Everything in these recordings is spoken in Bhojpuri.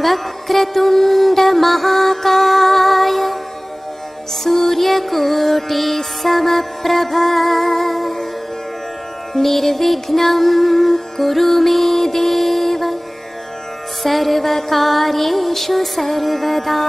वक्रतुण्ड महाकाय सूर्यकोटि समप्रभा निर्विघ्नं कुरु मे देव सर्वकार्येषु सर्वदा।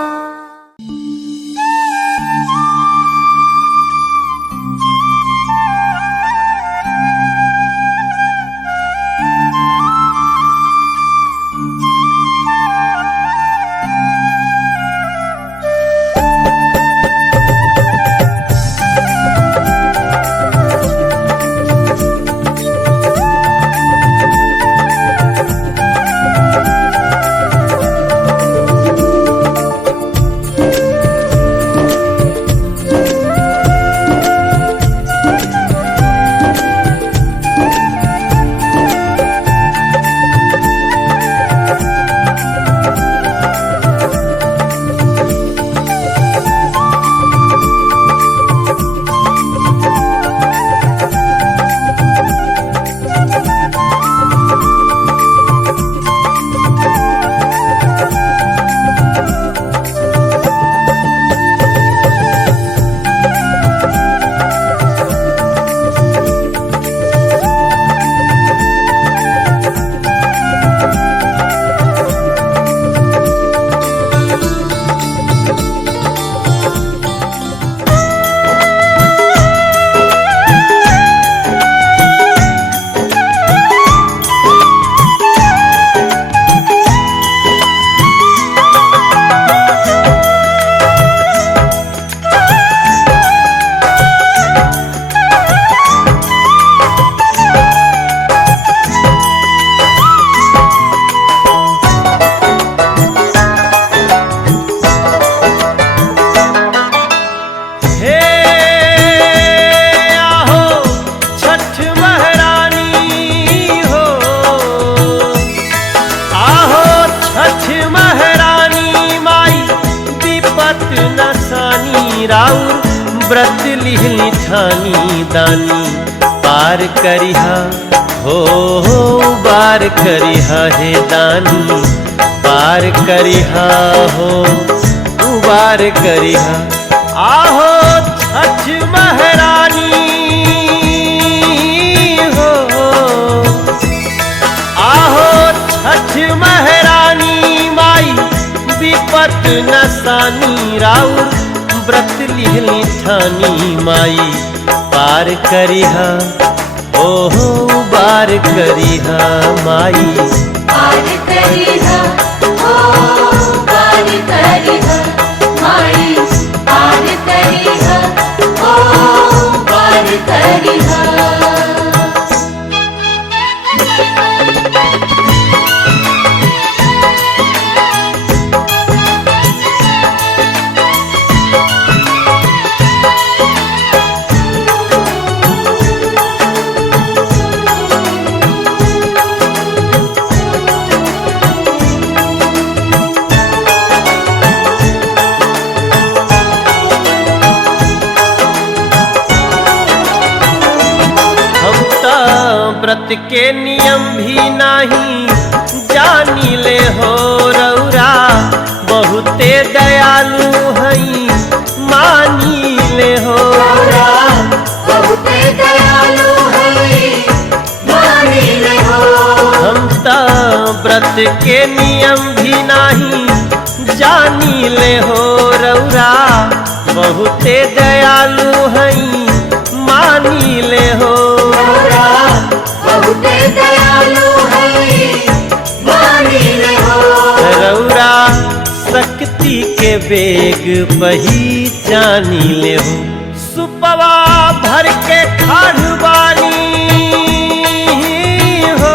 व्रत लिहली ठानी दानी पार करिहा हो बार करिहा हे दानी पार करिहा हो बार करिहा। आहो छठ महारानी हो आहो छठ महारानी माई विपत नसानी राउर व्रत लिहली ठानी माई पार करिहा ओहो बार करिहा माई पार करिहा ओ बार करिहा माई पार करिहा ओ बार करिहा। व्रत के नियम भी नहीं जानी ले हो रौरा बहुते दयालु हई मानी ले हो बहुते दयालु हई मानी ले हो। हम तो व्रत के नियम भी नहीं जानी ले हो रौरा बहुते दयालु हई मानी ले हो बहुते दयालु हई मानी ले हो। रौरा शक्ति के बेग पहचानी ले हो सुपवा भर के खाड़बानी हो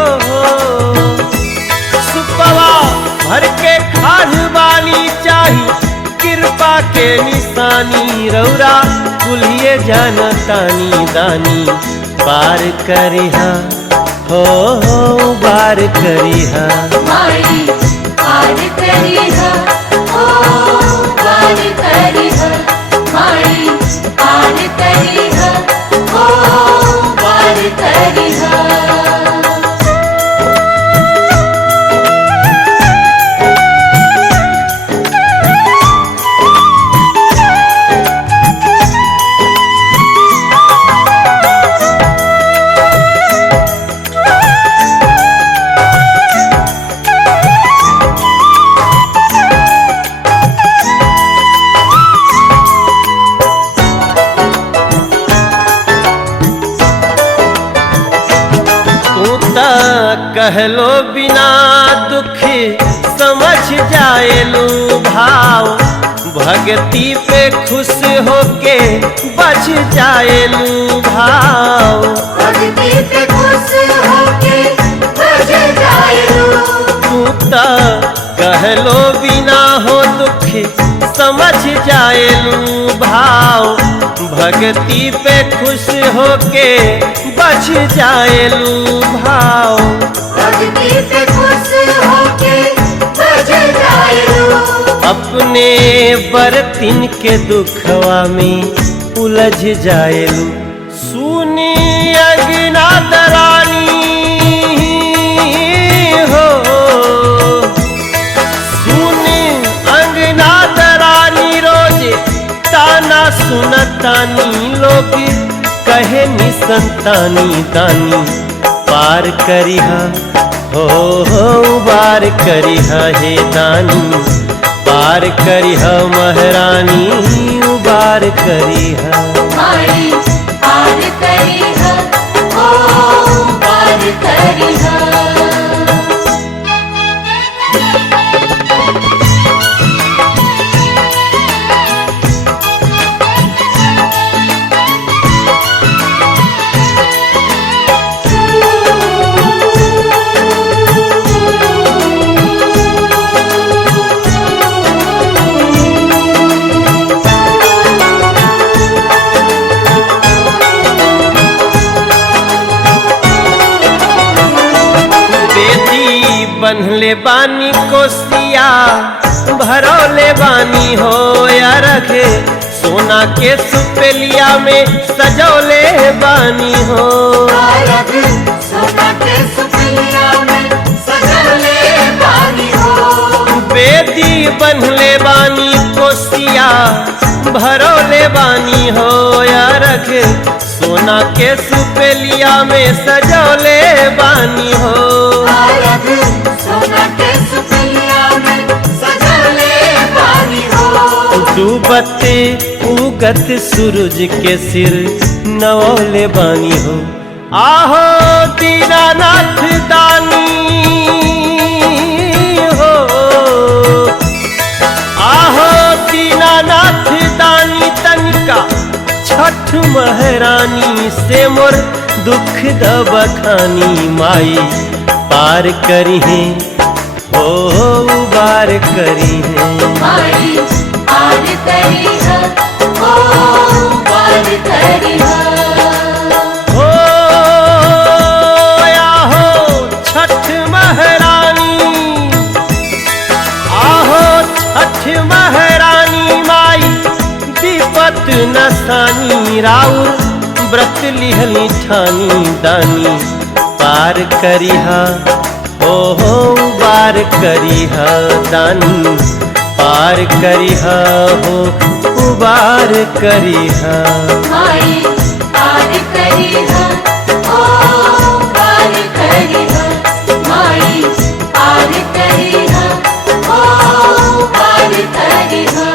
सुपवा भर के खाड़बानी चाही कृपा के निशानी रौरा कुलिए जानतानी दानी पार करिहा हो बार करिहा माई पार करिहा ओ बार करिहा माई पार करिहा ओ बार करिहा। कहलो बिना दुख समझ जाएलू भाव, भक्ति पे खुश होके बच जाएलू भाव। भक्ति पे खुश होके बच जाएलू। तू त कहलो बिना हो दुख समझ जाएलू भाव, भक्ति पे खुश होके बच जाएलू भाव। भक्ति पे खुश होके बच जाएलू। अपने बरतिन के दुखवा में उलझ जाएलू। सुनी अंगना दरानी हो, सुनी अंगना दरानी रोज ताना सुनतानी, लोग कहे निसंतानी दानी। पार करिहा हो बार करिहा हे दानी, पार करिहा महारानी उबार करिहा। माई पार करिहा, ओ पार करिहा। बनले बानी कोसिया भरौले बानी हो या रखे, सोना के सुपेलिया में सजौले बानी हो। सोना के सुपेलिया में सजौले बानी हो। बेदी बनले बानी कोसिया भरौले बानी हो या रखे, सोना के सुपेलिया में सजौले बानी हो। सोना के सुपेलिया में सजौले बानी हो। डूबते उगत सूरज के सिर नवौले बानी हो। आहो दीनानाथ दानी हो, आहो दीनानाथ दानी तनिका छठ महारानी से मोर दुख दबखानी। माई पार करी है हो बार करी है। माई पार करिहा, ओ पार करिहा। हो आहो छठ महारानी, आहो छठ महारानी माई विपत नसानी, राउर व्रत लिहली ठानी दानी। पार करिहा हो बार करिहा दानी, पार करिहा हो उबार करिहा। माई पार करिहा, ओ पार करिहा। माई पार करिहा, ओ पार करिहा।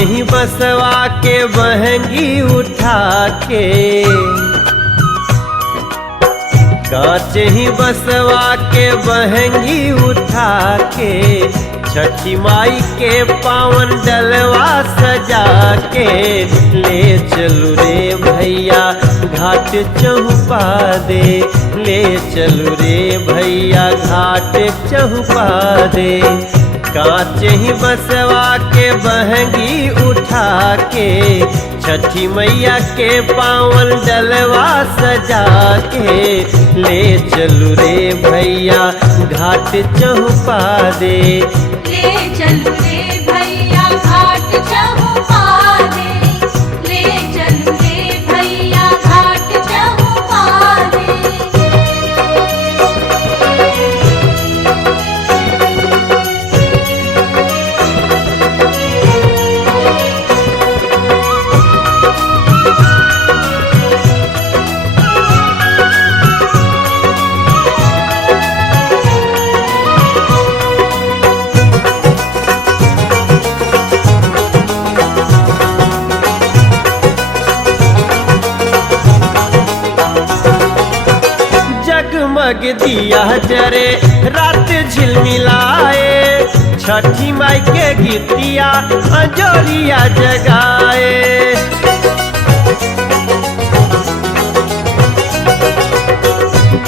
ही बसवा के बहंगी उठा के, कांच ही बसवा के बहंगी उठा के, छठी माई के पावन डलवा सजा के, ले चलू रे भैया घाट चहुपा दे, ले चलू रे भैया घाट चहुपा दे। कांच ही बसवा के बहंगी उठा के, छठी मैया के पावन डलवा सजा के, ले चलू रे भैया घाट चहुपा दे। ले चलू रे भैया घाट चहुपा दे, ले चलू रे भैया घाट चहुपा दे। जगमग दिया जरे रात झिलमिलाए, छठी माई के गीतिया अंजोरिया जगाए।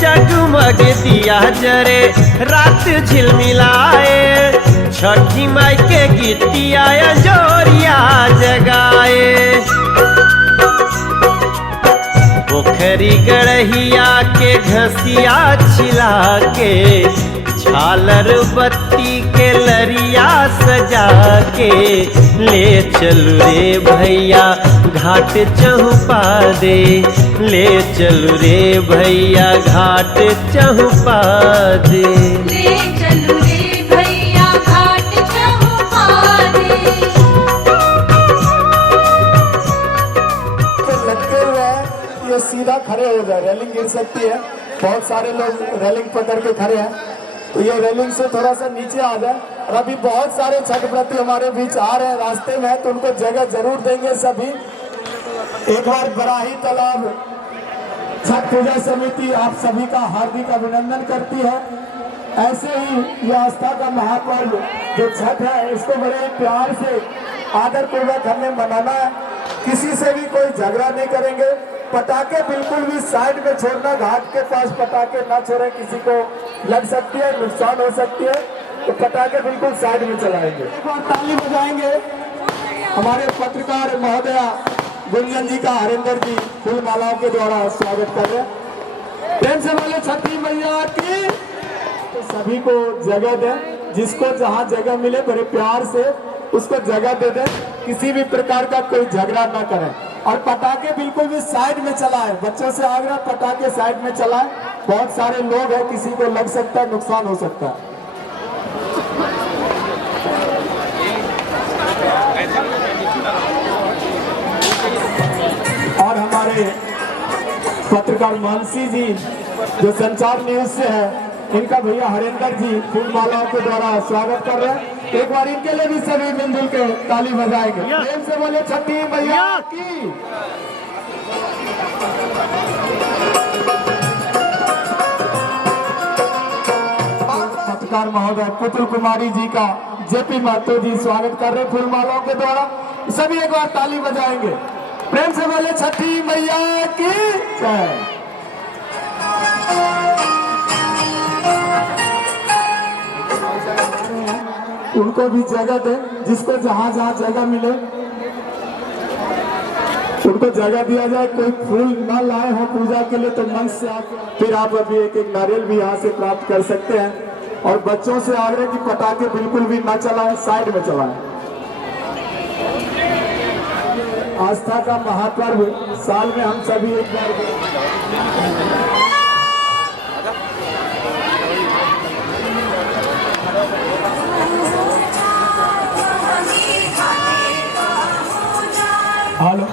जगमग दिया जरे रात झिलमिलाए, छठी माई के गीतिया अंजोरिया जगाए। पोखरी गड़हिया के घसिया छिला के, झालर बत्ती के लरिया सजा के, ले चलू रे भैया घाट चहुपा दे, ले चलू रे भैया घाट चहुपा दे। ले चलू रे भैया घाट चहुपा दे। लटके हुए हैं, ये सीधा खड़े हो जाए, रेलिंग गिर सकती है। बहुत सारे लोग रेलिंग पकड़ के खड़े हैं, तो ये रेलिंग से थोड़ा सा नीचे आ जाए। और अभी बहुत सारे छठ व्रती हमारे बीच आ रहे हैं, रास्ते में है, तो उनको जगह जरूर देंगे सभी। एक बार बराही तालाब छठ पूजा समिति आप सभी का हार्दिक अभिनंदन करती है। ऐसे ही ये आस्था का महापर्व जो छठ है, इसको बड़े प्यार से आदर पूर्वक हमें मनाना है। किसी से भी कोई झगड़ा नहीं करेंगे। पटाखे बिल्कुल भी साइड में छोड़ना, घाट के पास पटाखे ना छोड़े, किसी को लग सकती है, नुकसान हो सकती है, तो पटाखे बिल्कुल साइड में चलाएंगे। एक बार ताली बजाएंगे। हमारे पत्रकार महोदया गुंजन जी का हरिंदर जी फूल मालाओं के द्वारा स्वागत कर रहे हैं। प्रेम से बोले छठी मैया की। तो सभी को जगह दें, जिसको जहाँ जगह मिले बड़े प्यार से उसको जगह दे दें, किसी भी प्रकार का कोई झगड़ा ना करें। और पटाखे बिल्कुल भी साइड में चलाएं। बच्चों से आग्रह, पटाखे साइड में चलाएं। बहुत सारे लोग हैं, किसी को लग सकता है, नुकसान हो सकता है। और हमारे पत्रकार मानसी जी जो संचार न्यूज से है, इनका भैया हरिंदर जी फूल मालाओं के द्वारा स्वागत कर रहे हैं। एक बार इनके लिए भी सभी मिलजुल के ताली बजाएंगे। प्रेम से बोले छठी मैया की। पत्रकार महोदय पुतुल कुमारी जी का जेपी महतो जी स्वागत कर रहे हैं फूल मालाओं के द्वारा। सभी एक बार ताली बजाएंगे। प्रेम से बोले छठी मैया की जय। उनको भी जगह दे, जिसको जहाँ जहाँ जगह मिले उनको जगह दिया जाए। कोई फूल ना लाए हो पूजा के लिए तो मंच से आके फिर आप अभी एक एक नारियल भी यहाँ से प्राप्त कर सकते हैं। और बच्चों से आग्रह कि पटाखे बिल्कुल भी ना चलाएं, साइड में चलाएं। आस्था का महापर्व साल में हम सभी एक बार हेलो।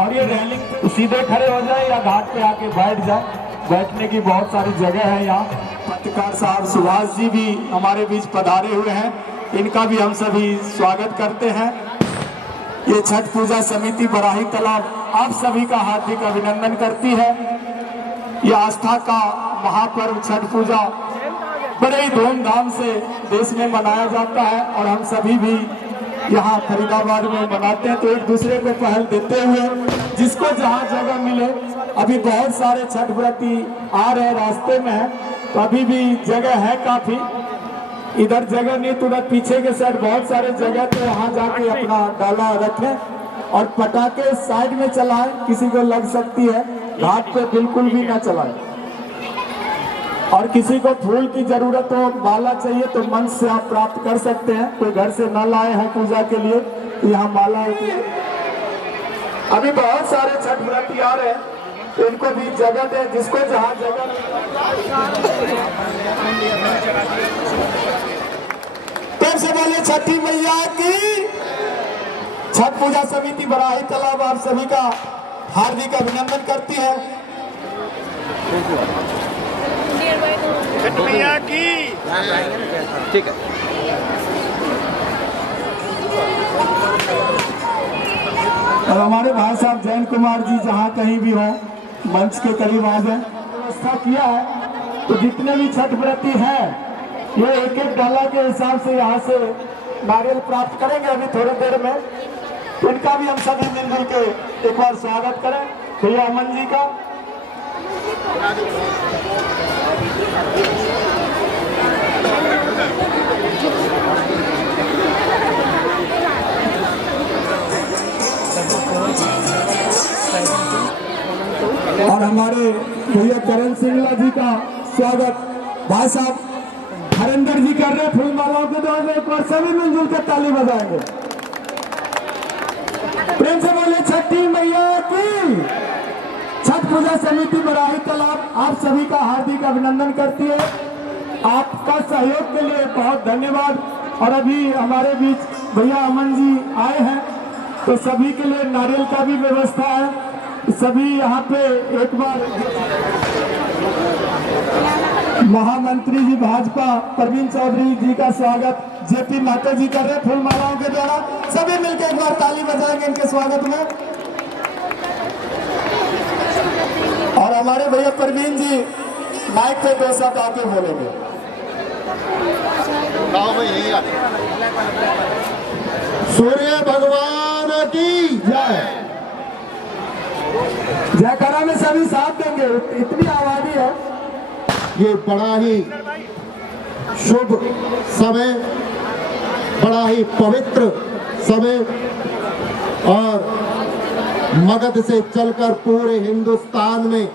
और ये रेलिंग सीधे खड़े हो जाए या घाट पे आके बैठ जाए, बैठने की बहुत सारी जगह है यहाँ। पत्रकार साहब सुभाष जी भी हमारे बीच पधारे हुए हैं, इनका भी हम सभी स्वागत करते हैं। ये छठ पूजा समिति बराही तालाब आप सभी का हार्दिक अभिनंदन करती है। ये आस्था का महापर्व छठ पूजा बड़े ही धूमधाम से देश में मनाया जाता है और हम सभी भी यहाँ फरीदाबाद में मनाते हैं। तो एक दूसरे को पहल देते हुए जिसको जहाँ जगह मिले, अभी बहुत सारे छठ व्रती आ रहे रास्ते में है, तो अभी भी जगह है काफी। इधर जगह नहीं तो उधर पीछे के साइड बहुत सारे जगह, तो वहाँ जाके अपना डाला रखें और पटाखे साइड में चलाएं, किसी को लग सकती है। घाट पे बिल्कुल भी ना चलाएं। और किसी को फूल की जरूरत हो, माला चाहिए तो मंच से आप प्राप्त कर सकते हैं। कोई घर से न लाए हैं पूजा के लिए तो यहाँ माला अभी बहुत सारे छठ व्रती आ रहे हैं, तो इनको भी जगह दें, जिसको जहाँ जगह। फिर से बोले छठी मैया की। छठ पूजा समिति बराही तालाब आप सभी का हार्दिक अभिनंदन करती है। छठ मैया की। ठीक है। और हमारे भाई साहब जैन कुमार जी जहाँ कहीं भी हो मंच के करीब आ जाए। व्यवस्था किया है तो जितने भी छठ व्रती हैं ये एक एक डाला के हिसाब से यहाँ से नारियल प्राप्त करेंगे अभी थोड़ी देर में। तो इनका भी हम सभी मिलजुल के एक बार स्वागत करें भैया अमन जी का। और हमारे भैया करण सिंगला जी का स्वागत भाई साहब हरेंद्र जी कर रहे फूल मालाओं के द्वारा। एक बार सभी मिलजुल कर ताली बजाएंगे। प्रेम से बोले छठी मैया की। छठ पूजा समिति बराही तालाब आप सभी का हार्दिक अभिनंदन करती है। आपका सहयोग के लिए बहुत धन्यवाद। और अभी हमारे बीच भैया अमन जी आए हैं तो सभी के लिए नारियल का भी व्यवस्था है। सभी यहाँ पे एक बार महामंत्री जी भाजपा प्रवीण चौधरी जी का स्वागत जेपी महतो जी कर रहे फूल मालाओं के द्वारा। सभी मिलकर एक बार ताली बजाएंगे इनके स्वागत में। और हमारे भैया प्रवीण जी माइक पे दो शब्द आके बोलेंगे। सूर्य भगवान की जय। जयकारा में सभी साथ देंगे, इतनी आबादी है। ये बड़ा ही शुभ समय, बड़ा ही पवित्र समय और मगध से चलकर पूरे हिंदुस्तान में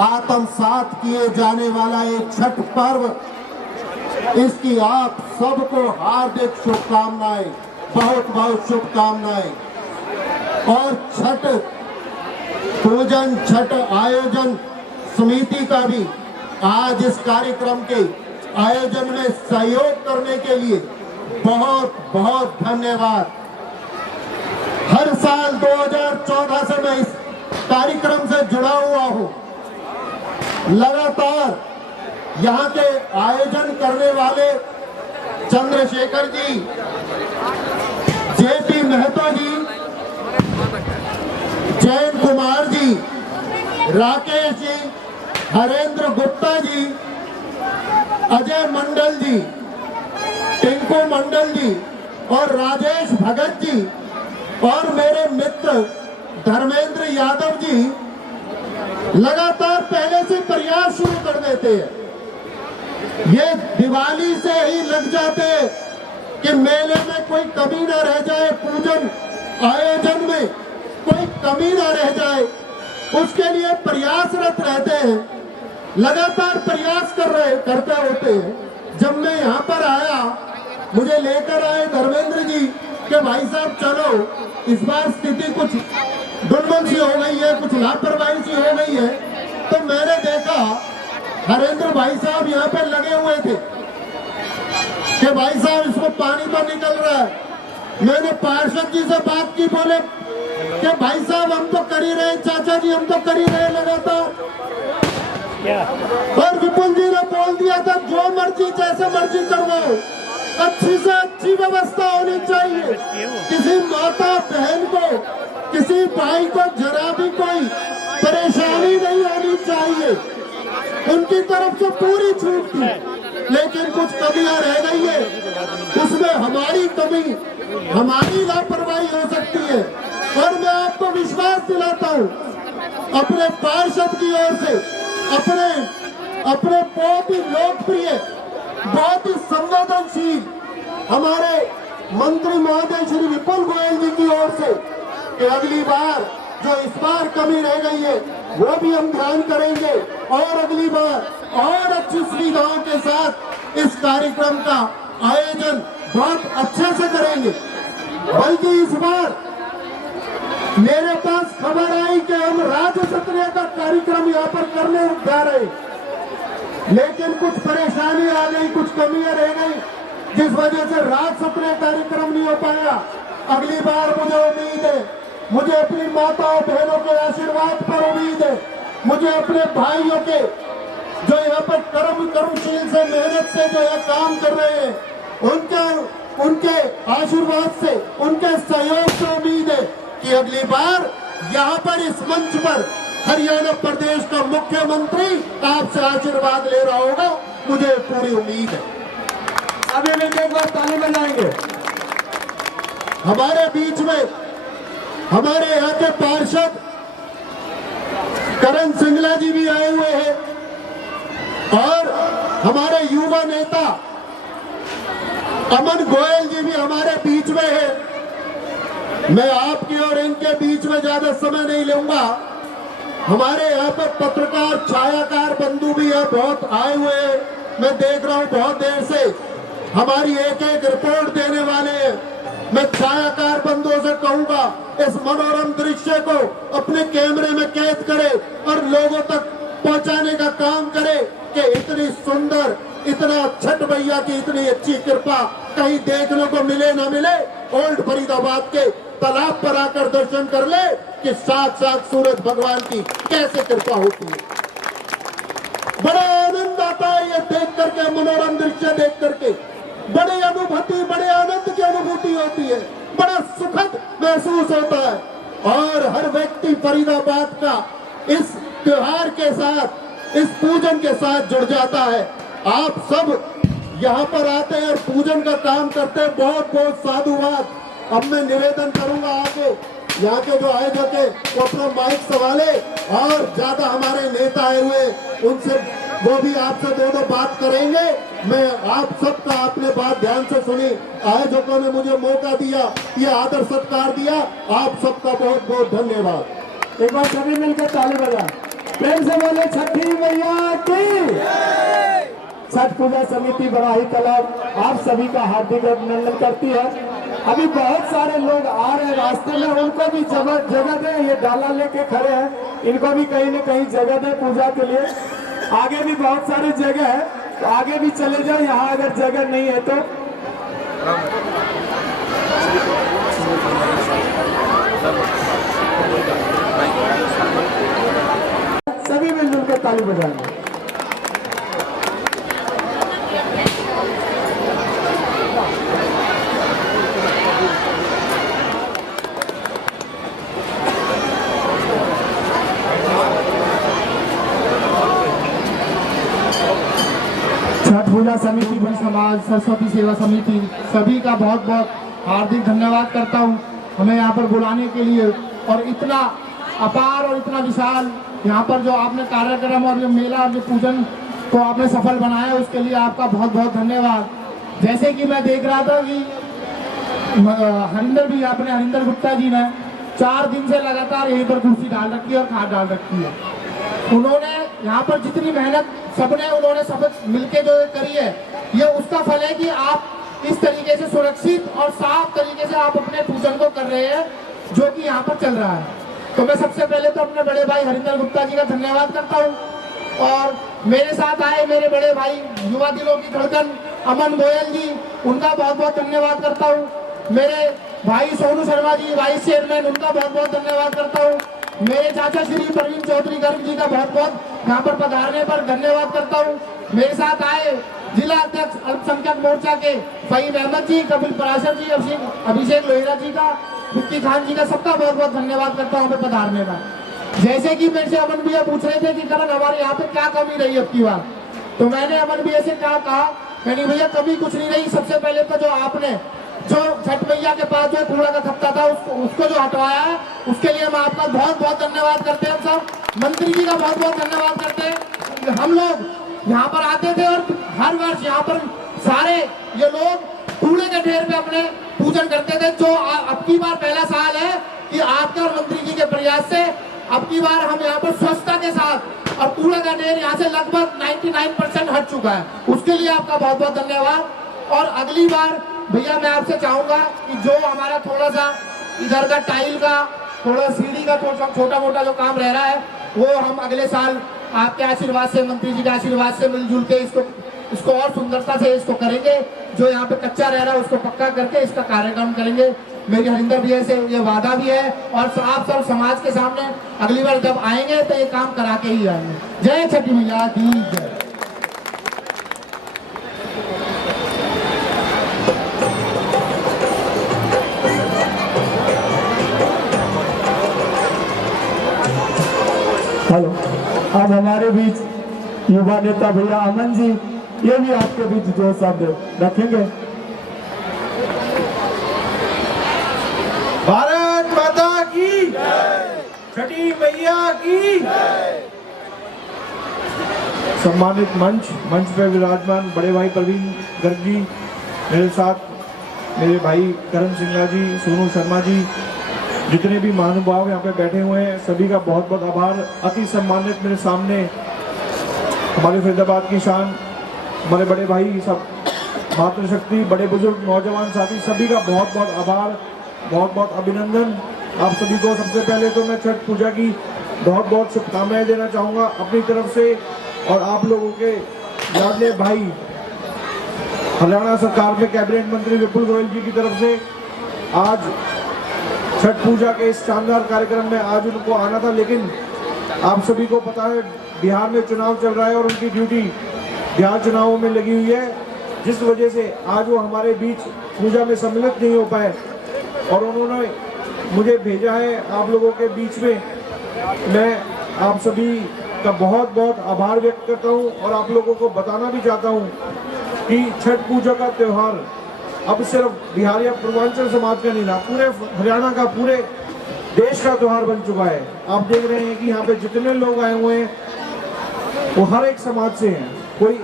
आत्मसात किए जाने वाला एक छठ पर्व, इसकी आप सबको हार्दिक शुभकामनाएं, बहुत बहुत शुभकामनाएं। और छठ पूजन छठ आयोजन समिति का भी आज इस कार्यक्रम के आयोजन में सहयोग करने के लिए बहुत बहुत धन्यवाद। हर साल 2014 से मैं इस कार्यक्रम से जुड़ा हुआ हूँ। लगातार यहाँ के आयोजन करने वाले चंद्रशेखर जी, जेपी महतो जी, जैन कुमार जी, राकेश जी, हरेंद्र गुप्ता जी, अजय मंडल जी, टिंकू मंडल जी और राजेश भगत जी और मेरे मित्र धर्मेंद्र यादव जी लगातार पहले से प्रयास शुरू कर देते हैं। ये दिवाली से ही लग जाते हैं कि मेले में कोई कमी ना रह जाए, पूजन आयोजन में कोई कमी ना रह जाए, उसके लिए प्रयासरत रहते हैं, लगातार प्रयास करते होते हैं। जब मैं यहाँ पर आया, मुझे लेकर आए धर्मेंद्र जी कि भाई साहब चलो, इस बार स्थिति कुछ दुर्बल सी हो गई है, कुछ लापरवाही सी हो गई है। तो मैंने देखा हरेंद्र भाई साहब यहाँ पे लगे हुए थे कि भाई साहब इसको पानी तो निकल रहा है। मैंने पार्षद जी से बात की, बोले कि भाई साहब हम तो कर ही रहे, चाचा जी हम तो कर ही रहे लगातार। और विपुल जी ने बोल दिया था जो मर्जी जैसे मर्जी करवाओ, अच्छी से अच्छी व्यवस्था होनी चाहिए। तरफ से पूरी छूट थी, लेकिन कुछ कमियां रह गई है, उसमें हमारी कमी, हमारी लापरवाही हो सकती है। और मैं आपको विश्वास दिलाता हूं अपने पार्षद की ओर से, अपने बहुत ही लोकप्रिय, बहुत ही संवेदनशील हमारे मंत्री महोदय श्री विपुल गोयल जी की ओर से कि अगली बार जो इस बार कमी रह गई है वो भी हम ध्यान करेंगे और अगली बार और अच्छी सुविधाओं के साथ इस कार्यक्रम का आयोजन बहुत अच्छे से करेंगे। बल्कि इस बार मेरे पास खबर आई कि हम राज्य स्तरीय का कार्यक्रम यहाँ पर करने जा रहे हैं, लेकिन कुछ परेशानी आ गई, कुछ कमियां रह गई, जिस वजह से राज्य स्तरीय कार्यक्रम नहीं हो पाया। अगली बार मुझे उम्मीद है, मुझे अपनी माताओं बहनों के आशीर्वाद पर उम्मीद है, मुझे अपने भाइयों के जो यहाँ पर कर्मशील से, मेहनत से जो यहाँ काम कर रहे हैं, उनके आशीर्वाद से, उनके सहयोग से उम्मीद है कि अगली बार यहाँ पर इस मंच पर हरियाणा प्रदेश का मुख्यमंत्री आपसे आशीर्वाद ले रहा होगा, मुझे पूरी उम्मीद है। अभी मिलकर एक बार ताली बजाएंगे। हमारे बीच में हमारे यहाँ के पार्षद करण सिंगला जी भी आए हुए हैं और हमारे युवा नेता अमन गोयल जी भी हमारे बीच में है। मैं आपकी और इनके बीच में ज्यादा समय नहीं लूंगा। हमारे यहाँ पर पत्रकार, छायाकार बंधु भी यहाँ बहुत आए हुए हैं। मैं देख रहा हूँ बहुत देर से हमारी एक एक रिपोर्ट देने वाले हैं। मैं छायाकार बंधुओं से कहूंगा इस मनोरम दृश्य को अपने कैमरे में कैद करे और लोगों तक पहुंचाने का काम करे कि इतनी सुंदर, इतना छठ भैया की इतनी अच्छी कृपा कहीं देखने को मिले ना मिले। ओल्ड फरीदाबाद के तालाब पर आकर दर्शन कर ले कि साक्षात सूरज भगवान की कैसे कृपा होती है। बड़ा आनंद आता है ये देख करके, मनोरम दृश्य देख करके बड़ी अनुभूति, बड़े आनंद की अनुभूति होती है, बड़ा सुखद महसूस होता है। और हर व्यक्ति फरीदाबाद का इस त्योहार के साथ, इस पूजन के साथ जुड़ जाता है। आप सब यहाँ पर आते हैं और पूजन का काम करते हैं, बहुत बहुत साधुवाद। अब मैं निवेदन करूंगा आगे यहाँ के जो आयोजक है वो अपना माइक संभाले और ज्यादा हमारे नेता आए हुए उनसे वो भी आपसे दो बात करेंगे। मैं आप सबका आपने बात ध्यान से सुनी, आयोजकों ने मुझे मौका दिया, ये आदर सत्कार दिया, आप सबका बहुत बहुत धन्यवाद। एक बार सभी मिलकर ताली बजा, प्रेम से बोले छठी मैया की। छठ पूजा समिति बड़ाही तालाब आप सभी का हार्दिक अभिनंदन करती है। अभी बहुत सारे लोग आ रहे हैं रास्ते में, उनको भी जगह दें। ये डाला लेके खड़े हैं, इनको भी कहीं न कहीं जगह दें पूजा के लिए। आगे भी बहुत सारी जगह है, तो आगे भी चले जाओ, यहाँ अगर जगह नहीं है तो। सभी मिलजुल कर ताली बजाएंगे। छठ पूजा समिति, वन समाज, सरस्वती सेवा समिति, सभी का बहुत बहुत हार्दिक धन्यवाद करता हूँ हमें यहाँ पर बुलाने के लिए। और इतना अपार और इतना विशाल यहाँ पर जो आपने कार्यक्रम और जो मेला और जो पूजन को आपने सफल बनाया, उसके लिए आपका बहुत बहुत धन्यवाद। जैसे कि मैं देख रहा था कि हरिंदर गुप्ता जी ने 4 दिन से लगातार यहीं पर कुर्सी डाल रखी है और खाट डाल रखी है। उन्होंने यहाँ पर जितनी मेहनत सबने उन्होंने सब मिलके जो करी है, ये उसका फल है कि आप इस तरीके से सुरक्षित और साफ तरीके से आप अपने पूजन को कर रहे हैं जो कि यहाँ पर चल रहा है। तो मैं सबसे पहले तो अपने बड़े भाई हरिंदर गुप्ता जी का धन्यवाद करता हूँ और मेरे साथ आए मेरे बड़े भाई युवा दिलों की धड़कन अमन गोयल जी, उनका बहुत बहुत धन्यवाद करता हूँ। मेरे भाई सोनू शर्मा जी वाइस चेयरमैन, उनका बहुत बहुत धन्यवाद करता हूँ। मेरे चाचा श्री प्रवीण चौधरी गर्ग जी का बहुत बहुत यहाँ पर पधारने पर धन्यवाद करता हूँ। मेरे साथ आए जिला अध्यक्ष अल्पसंख्यक मोर्चा के फहीम अहमद जी, कपिल पराशर जी, अभिषेक लोहिरा जी का, मुफ्ती खान जी का, सबका बहुत बहुत धन्यवाद करता हूँ हमें पधारने का। जैसे कि मेरे से अमन भैया पूछ रहे थे कि करण हमारे यहाँ पे क्या कमी रही अब की बार, तो मैंने अमन भैया से क्या कहा, मैंने भैया कभी कुछ नहीं रही, सबसे पहले तो जो आपने जो छठ मैया के पास जो कूड़ा का खपता था उसको जो हटवाया है, उसके लिए हम आपका बहुत बहुत धन्यवाद करते हैं। हम सब मंत्री जी का बहुत बहुत धन्यवाद करते हैं। हम लोग यहाँ पर आते थे और हर वर्ष यहाँ पर सारे ये लोग कूड़े के ढेर पे अपने पूजन करते थे। जो अब की बार पहला साल है कि आपके और मंत्री जी के प्रयास से अब की बार हम यहाँ पर स्वच्छता के साथ और कूड़ा का ढेर यहाँ से लगभग 99% हट चुका है। उसके लिए आपका बहुत बहुत धन्यवाद। और अगली बार भैया मैं आपसे चाहूंगा कि जो हमारा थोड़ा सा इधर का टाइल का थोड़ा सीढ़ी का छोटा मोटा जो काम रह रहा है वो हम अगले साल आपके आशीर्वाद से, मंत्री जी के आशीर्वाद से मिलजुल के इसको और सुंदरता से इसको करेंगे। जो यहाँ पे कच्चा रह रहा है उसको पक्का करके इसका कार्यक्रम करेंगे। मेरी हरिंदर भैया से ये वादा भी है और आप सब समाज के सामने अगली बार जब आएंगे तो ये काम करा के ही आएंगे। जय छठी मैया की जय। हेलो, अब हमारे बीच युवा नेता भैया अमन जी, ये भी आपके बीच जो शब्द रखेंगे। भारत माता की छठी मैया की। सम्मानित मंच पे विराजमान बड़े भाई प्रवीण गर्ग जी, मेरे साथ मेरे भाई करण सिंगला जी, सोनू शर्मा जी, जितने भी महानुभाव यहाँ पे बैठे हुए हैं सभी का बहुत बहुत आभार। अति सम्मानित मेरे सामने हमारे फरीदाबाद की शान, हमारे बड़े भाई सब, मातृशक्ति, बड़े बुजुर्ग, नौजवान साथी, सभी का बहुत बहुत आभार, बहुत बहुत अभिनंदन आप सभी को। सबसे पहले तो मैं छठ पूजा की बहुत बहुत शुभकामनाएं देना चाहूँगा अपनी तरफ से और आप लोगों के लाडले भाई हरियाणा सरकार में कैबिनेट मंत्री विपुल गोयल जी की तरफ से। आज छठ पूजा के इस शानदार कार्यक्रम में आज उनको आना था, लेकिन आप सभी को पता है बिहार में चुनाव चल रहा है और उनकी ड्यूटी बिहार चुनावों में लगी हुई है, जिस वजह से आज वो हमारे बीच पूजा में सम्मिलित नहीं हो पाए और उन्होंने मुझे भेजा है आप लोगों के बीच में। मैं आप सभी का बहुत बहुत आभार व्यक्त करता हूं और आप लोगों को बताना भी चाहता हूं कि छठ पूजा का त्यौहार अब सिर्फ बिहार या पूर्वांचल समाज का नहीं रहा, पूरे हरियाणा का, पूरे देश का त्यौहार बन चुका है। आप देख रहे हैं कि यहाँ पे जितने लोग आए हुए हैं वो हर एक समाज से हैं। कोई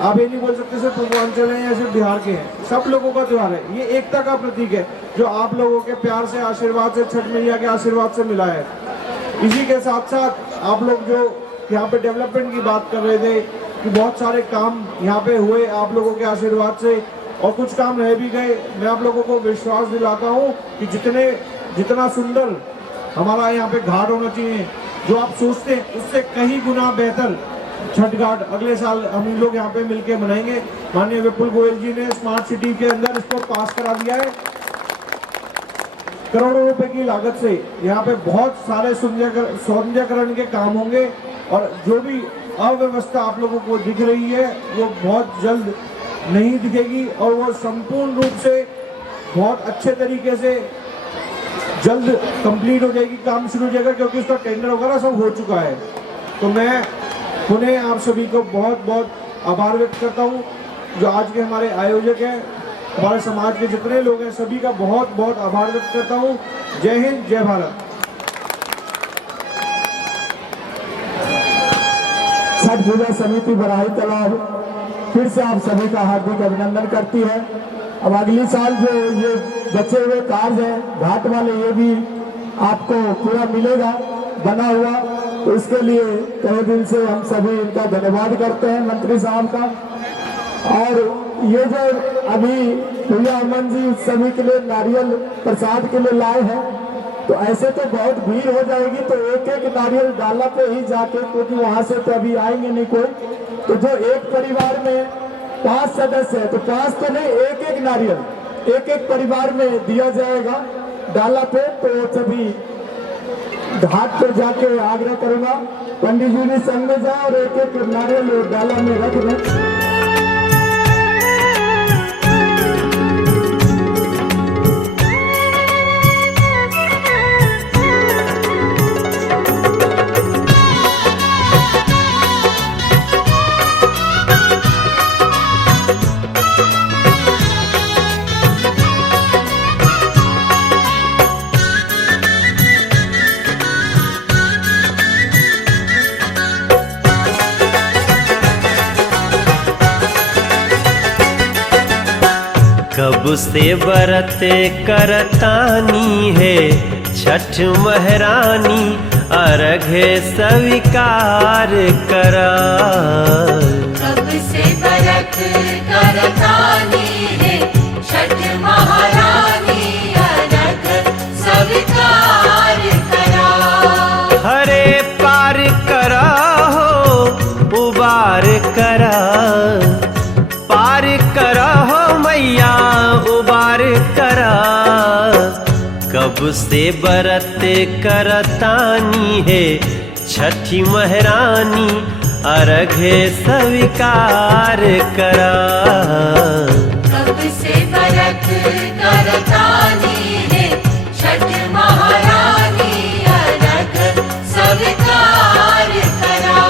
आप ये नहीं बोल सकते सिर्फ पूर्वांचल है या सिर्फ बिहार के हैं, सब लोगों का त्यौहार है। ये एकता का प्रतीक है जो आप लोगों के प्यार से, आशीर्वाद से, छठ मैया के आशीर्वाद से मिला है। इसी के साथ साथ आप लोग जो यहाँ पे डेवलपमेंट की बात कर रहे थे कि बहुत सारे काम यहाँ पे हुए आप लोगों के आशीर्वाद से और कुछ काम रह भी गए। मैं आप लोगों को विश्वास दिलाता हूँ कि जितना सुंदर हमारा यहाँ पे घाट होना चाहिए, जो आप सोचते हैं उससे कहीं गुना बेहतर छठ घाट अगले साल हम लोग यहाँ पे मिलके मनाएंगे। माननीय विपुल गोयल जी ने स्मार्ट सिटी के अंदर इसको पास करा दिया है। करोड़ों रुपए की लागत से यहाँ पे बहुत सारे सौंदर्यकरण के काम होंगे और जो भी अव्यवस्था आप लोगों को दिख रही है वो बहुत जल्द नहीं दिखेगी और वो संपूर्ण रूप से बहुत अच्छे तरीके से जल्द कंप्लीट हो जाएगी, काम शुरू हो जाएगा, क्योंकि उसका टेंडर वगैरह सब हो चुका है। तो मैं पुनः आप सभी को बहुत बहुत आभार व्यक्त करता हूँ। जो आज के हमारे आयोजक हैं, हमारे समाज के जितने लोग हैं, सभी का बहुत बहुत आभार व्यक्त करता हूँ। जय हिंद, जय भारत। छठ पूजा समिति बराही तालाब फिर से आप सभी का हार्दिक अभिनंदन करती है। अब अगली साल जो ये बचे हुए कार्य हैं घाट वाले, ये भी आपको पूरा मिलेगा बना हुआ, तो इसके लिए तहे दिल से हम सभी इनका धन्यवाद करते हैं मंत्री साहब का। और ये जो अभी भैया अमन जी सभी के लिए नारियल प्रसाद के लिए लाए हैं, तो ऐसे तो बहुत भीड़ हो जाएगी, तो एक एक नारियल डाला पे ही जाके, क्योंकि वहां से तो अभी आएंगे नहीं कोई। तो जो एक परिवार में 5 सदस्य है तो 5 तो नहीं, एक एक नारियल एक एक परिवार में दिया जाएगा डाला पे। तो सभी घाट पर जाके आग्रह करूंगा पंडित जी ने संग में जाए और एक एक नारियल डाला में रख दें। कब से व्रत करतानी है छठ महारानी, अर्घ स्वीकार करा। कब से व्रत करतानी है छठ महारानी, अर्घ स्वीकार करा। हरे पार करा हो उबार करा, पार करा हो मैया उबार करा। कब से व्रत करतानी है छठी महारानी, अर्घ स्वीकार करा। कब से व्रत करतानी है छठ महारानी, अर्घ स्वीकार करा।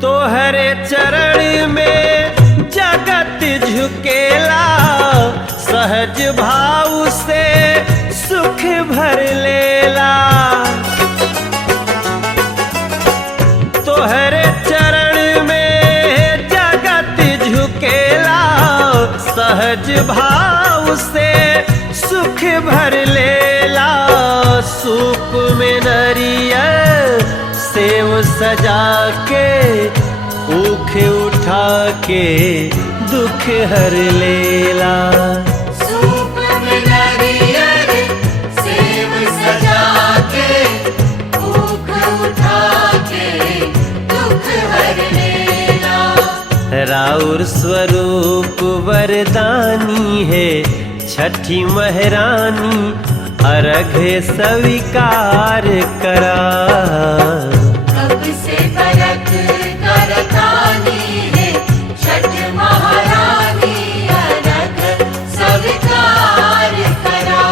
तोहरे चरण में जगत झुकेला, सहज भाव से सुख भर लेला। तोहरे चरण में जगत झुकेला, सहज भाव से सुख भर लेला। सूप में नरियल सेव सजा के, ऊख उठा के दुख हर लेला। सूप में नारियल सेव सजा के, ऊख उठा के दुख हर लेला। राउर स्वरूप वरदानी है छठी महारानी, अर्घ स्वीकार करा। कब से व्रत करतानी है छठ महारानी, अर्घ स्वीकार करा।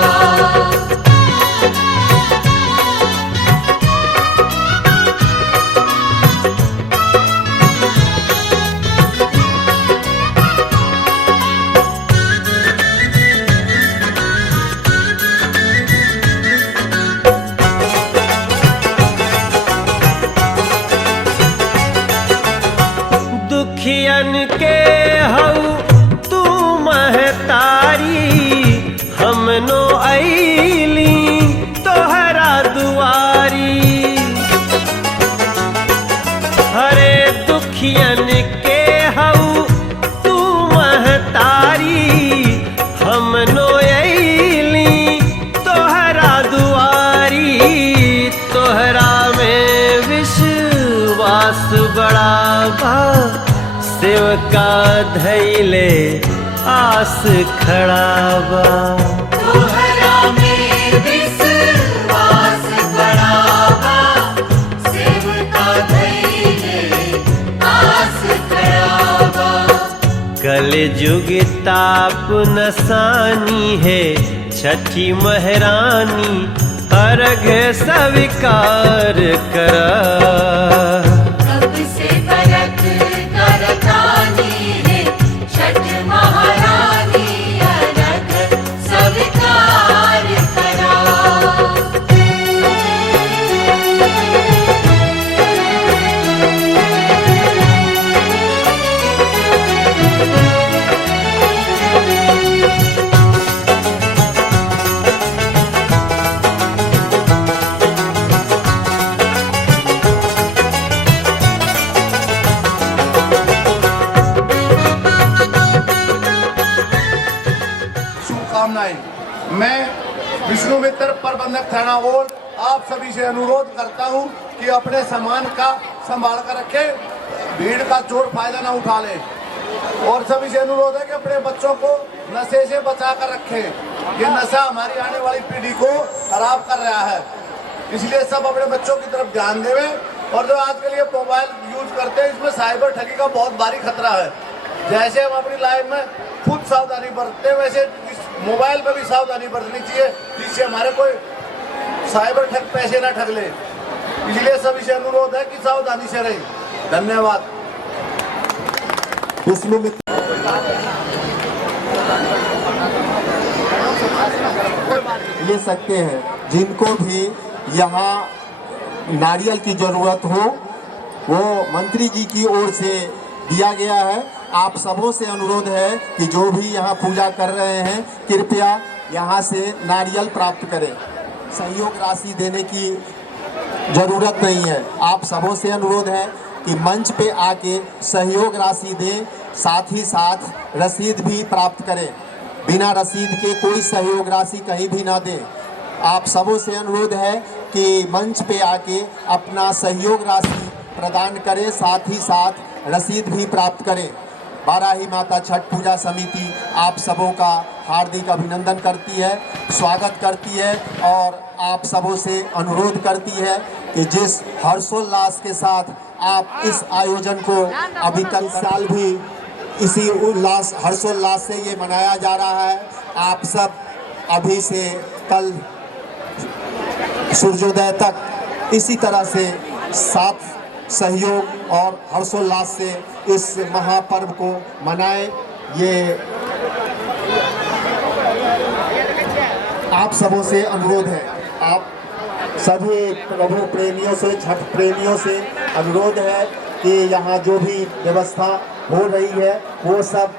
दुखियन के हऊ तू महतारी, हमनो ऐली तोहरा दुआरी। हरे दुखियन के हऊ तू महतारी, हमनो ऐली तोहरा दुआरी। तोहरा में विश्वास बड़ा बा, सेवका धैले आस खड़ा बा। तोहरा में विश्वास बड़ा बा, सेवका धैले आस खड़ा बा। कल जुग ताप नसानी है छठी महारानी, अर्घ स्वीकार करा। कब से व्रत करतानी है छठ महारानी, अर्घ स्वीकार करा। शुभकामनाएं। मैं विष्णु मित्र प्रबंधक थाना ओल्ड आप सभी से अनुरोध करता हूं कि अपने सामान का संभाल कर रखें, भीड़ का चोर फायदा ना उठा ले। और सभी से अनुरोध है कि अपने बच्चों को नशे से बचा कर रखें। ये नशा हमारी आने वाली पीढ़ी को खराब कर रहा है, इसलिए सब अपने बच्चों की तरफ ध्यान देवें और जो आजकल ये मोबाइल यूज करते हैं, इसमें साइबर ठगी का बहुत भारी खतरा है। जैसे हम अपनी लाइफ में खुद सावधानी बरतते हैं, वैसे इस मोबाइल पर भी सावधानी बरतनी चाहिए, जिससे हमारे कोई साइबर ठग पैसे ना ठग ले। इसलिए सभी से अनुरोध है कि सावधानी से रहें। धन्यवाद। ले सकते हैं। जिनको भी यहाँ नारियल की जरूरत हो वो मंत्री जी की ओर से दिया गया है। आप सबों से अनुरोध है कि जो भी यहाँ पूजा कर रहे हैं कृपया यहाँ से नारियल प्राप्त करें। सहयोग राशि देने की जरूरत नहीं है। आप सबों से अनुरोध है कि मंच पे आके सहयोग राशि दें, साथ ही साथ रसीद भी प्राप्त करें। बिना रसीद के कोई सहयोग राशि कहीं भी ना दें। आप सबों से अनुरोध है कि मंच पे आके अपना सहयोग राशि प्रदान करें, साथ ही साथ रसीद भी प्राप्त करें। बाराही माता छठ पूजा समिति आप सबों का हार्दिक अभिनंदन करती है, स्वागत करती है और आप सबों से अनुरोध करती है कि जिस हर्षोल्लास के साथ आप इस आयोजन को अभी कल साल भी इसी उल्लास हर्षोल्लास से ये मनाया जा रहा है। आप सब अभी से कल सूर्योदय तक इसी तरह से साथ सहयोग और हर्षोल्लास से इस महापर्व को मनाएं। ये आप सबों से अनुरोध है। आप सभी प्रभु प्रेमियों से, छठ प्रेमियों से अनुरोध है कि यहाँ जो भी व्यवस्था हो रही है वो सब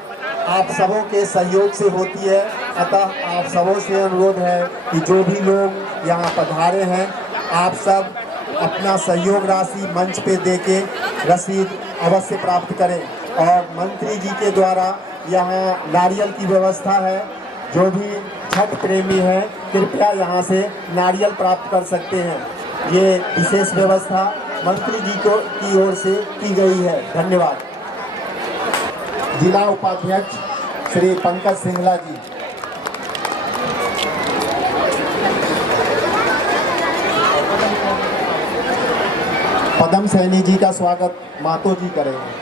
आप सबों के सहयोग से होती है। अतः आप सबों से अनुरोध है कि जो भी लोग यहाँ पधारे हैं आप सब अपना सहयोग राशि मंच पे देके रसीद अवश्य प्राप्त करें। और मंत्री जी के द्वारा यहाँ नारियल की व्यवस्था है। जो भी छठ प्रेमी हैं कृपया यहाँ से नारियल प्राप्त कर सकते हैं। ये विशेष व्यवस्था मंत्री जी को की ओर से की गई है। धन्यवाद। जिला उपाध्यक्ष श्री पंकज सिंगला जी। पदम सैनी जी का स्वागत मातो जी करेंगे।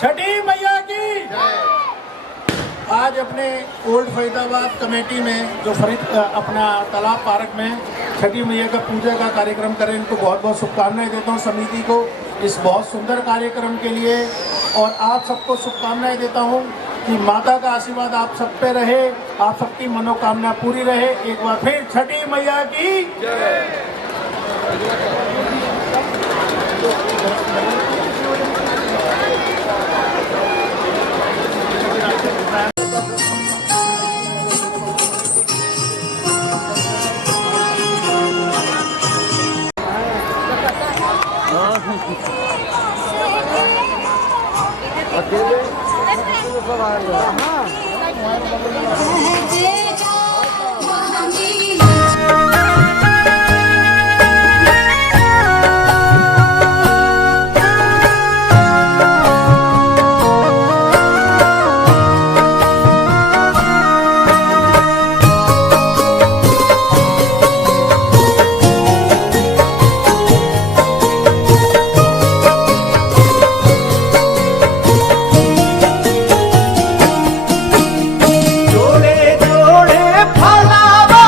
छठी मैया की। आज अपने ओल्ड फरीदाबाद कमेटी में जो अपना तालाब पार्क में छठी मैया का पूजा का कार्यक्रम करें, इनको बहुत बहुत शुभकामनाएं देता हूँ समिति को इस बहुत सुंदर कार्यक्रम के लिए। और आप सबको शुभकामनाएं देता हूँ कि माता का आशीर्वाद आप सब पे रहे, आप सबकी मनोकामना पूरी रहे। एक बार फिर छठी मैया की जय। जोड़े जोड़े फलावा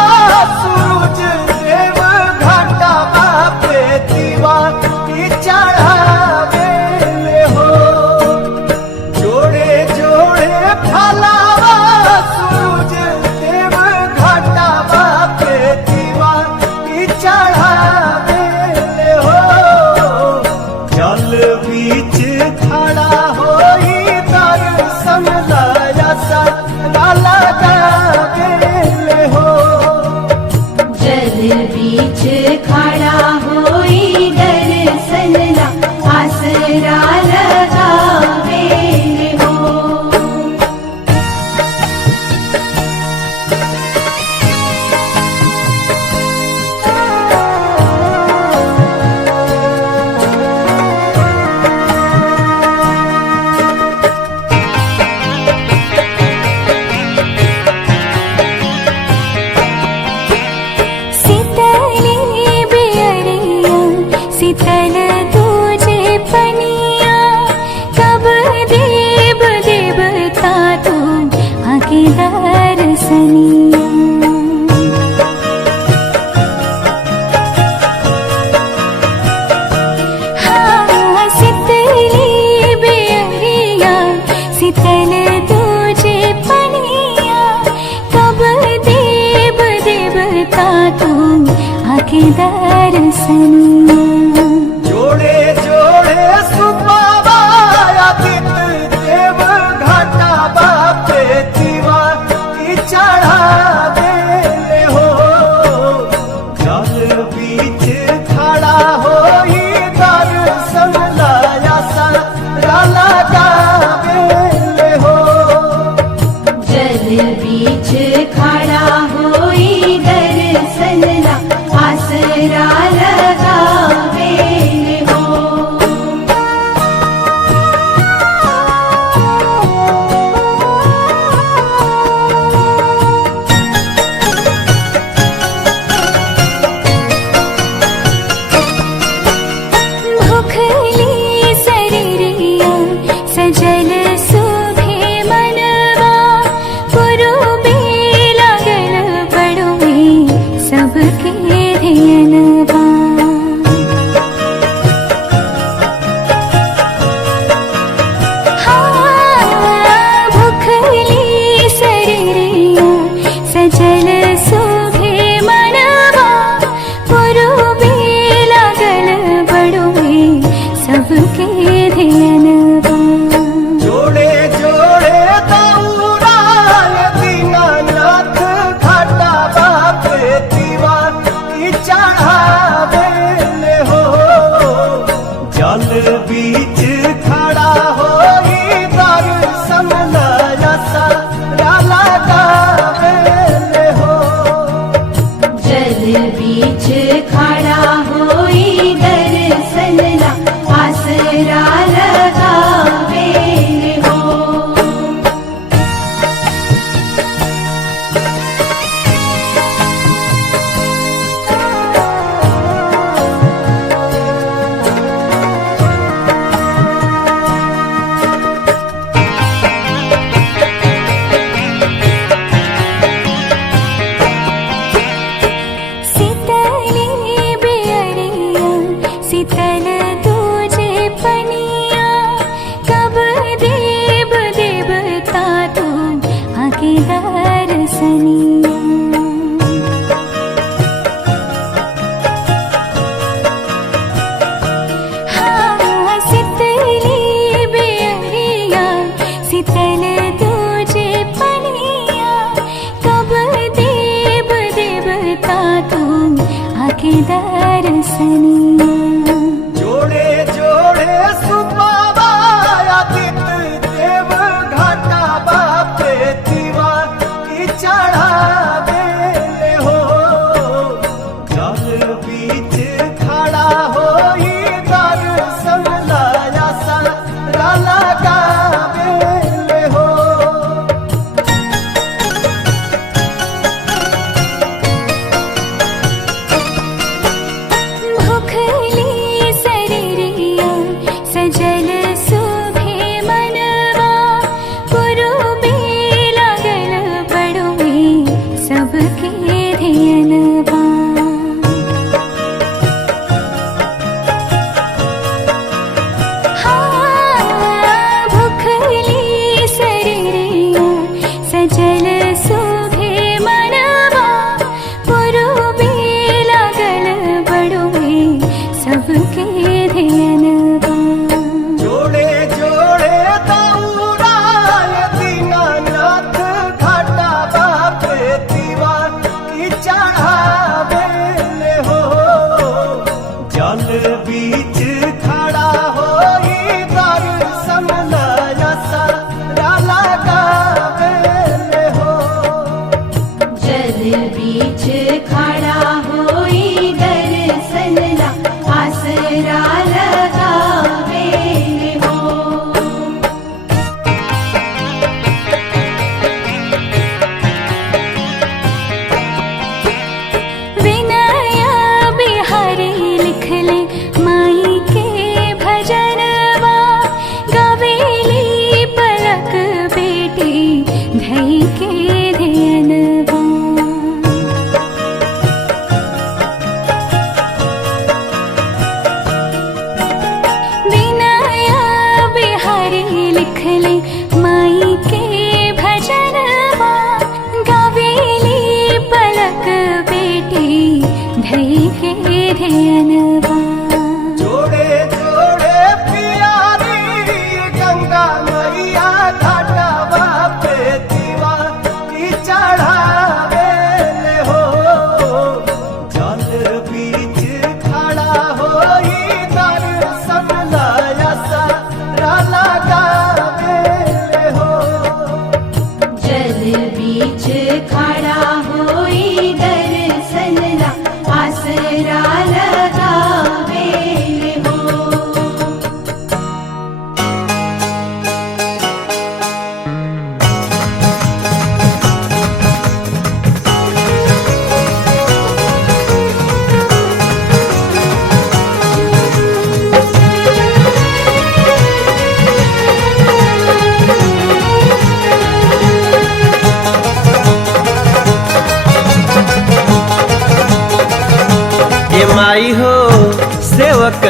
दर्शनिया। जोड़े जोड़े सुबाबाया दित देव घाटा बापे दीवा की चढ़ावे हो। जल बीच खड़ा होई दर्शन लाया सारा लगावे हो। जल बीच खड़ा होई दर्शन ला आसरा लगावे हो। भूखली शरीरिया सजल सुभे मनवा। पुरुबे लगल बड़ुए सबके धियनवा। हाँ, भूखली शरीरिया सजल सुभे मनवा। पुरुबे लगल बड़ुए सबके धियनवा। जोड़े जोड़े दौड़ाय दीनानाथ घाटा बापे दीवा की चढ़ावे हो। जल बीच खड़ा होई दर्शन लाया सारा लगावे हो। जल बीच खड़ा होई दर्शन ला आसरा लगावे हो।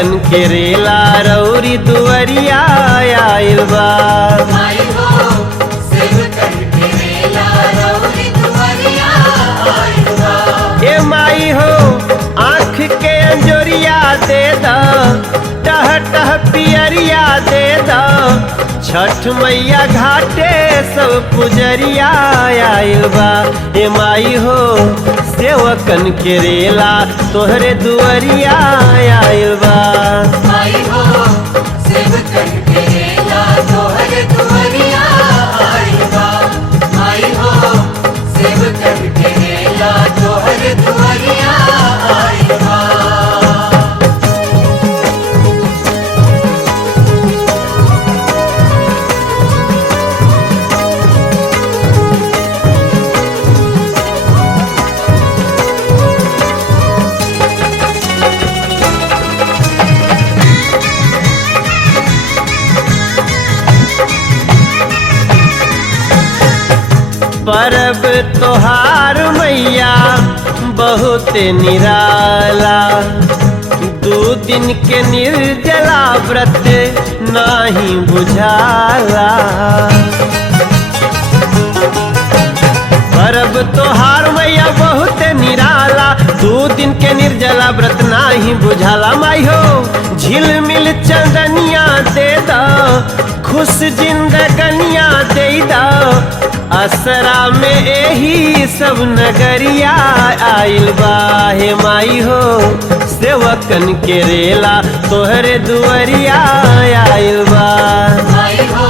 सेवकन के रेला रौरी दुअरिया आइल बा। माई हो सेवकन के रेला रौरी दुआरिया आइल बा। ए माई हो आँख के अंजोरिया दे द, टह टह पियरिया दे द, छठ मैया घाटे सब पुजरिया आइल बा। ए माई हो सेवकन के रेला तोहरे दुअरिया आइल बा। माई हो सेवकन के रेला तोहरे दुआरिया आइल बा। माई हो सेवकन के रेला तोहरे दुआरिया आइल बा। परब तोहार मैया बहुत निराला, 2 दिन के निर्जला व्रत नाही बुझाला। परब तोहार मैया बहुत निराला, 2 दिन के निर्जला व्रत नाही बुझाला। माई हो झिलमिल चंदनिया दे द, खुश जिंदगनिया दे द, असरा में एही सब नगरिया आइल बा। हे माई हो सेवकन के रेला तोहरे दुअरिया आइल बा। माई हो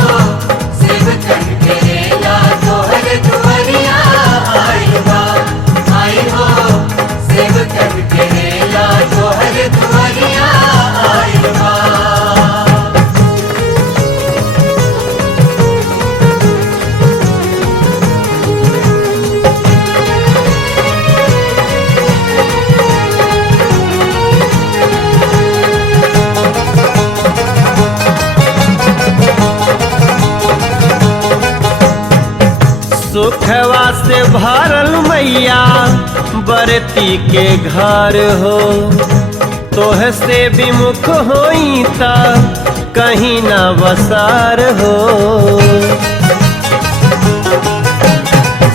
सेवकन के रेला तोहरे दुआरिया आइल बा। माई हो सेवकन के रेला तोहरे दुआरिया आइल बा। सुखवा से भरल मैया बरती के घर हो, तोह से विमुख होई त कहीं ना बसार हो।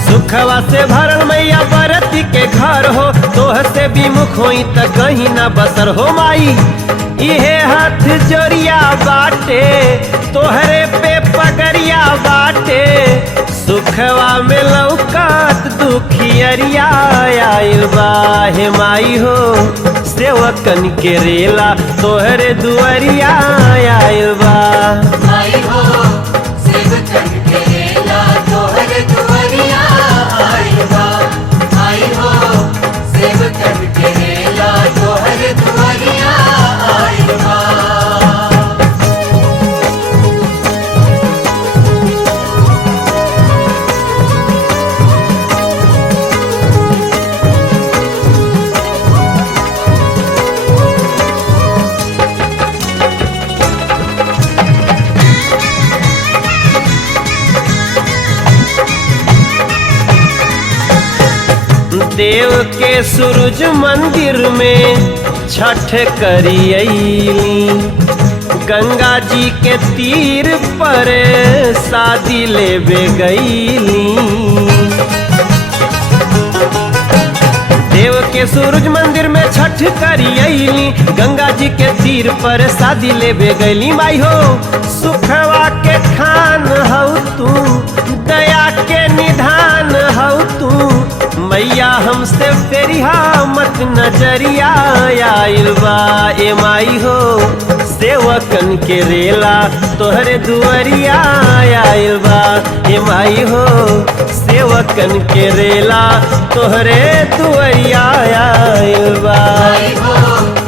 सुखवा से भरल मैया बरती के घर हो, तोह से विमुख होई त कहीं ना बसर हो। माई इहे हाथ जोरिया बाटे तोहरे पे पगरिया बाटे, सुखवा में लौकात दुखियरिया आइल बा। हे माई हो सेवकन के रेला तोहरे दुअरिया आइल बा। माई हो सेवकन के रेला तोहरे दुआरिया आइल बा। माई हो सेवकन के रेला तोहरे दुआरिया आइल बा। देव के सूरज मंदिर में छठ करियली, गंगा जी के तीर पर शादी लेबे गईली। देव के सूरज मंदिर में छठ करियली, गंगा जी के तीर पर शादी लेबे गईली। माई हो सुखवा के खान हऊ तू, दया के निधान हऊ तू, मैया हमसे फेरिया मत नजरिया आइल बा। ए माई हो सेवकन के रेला तोहरे दुअरिया आइल बा। ए माई हो सेवकन के रेला तोहरे दुअरिया आइल बा। माई हो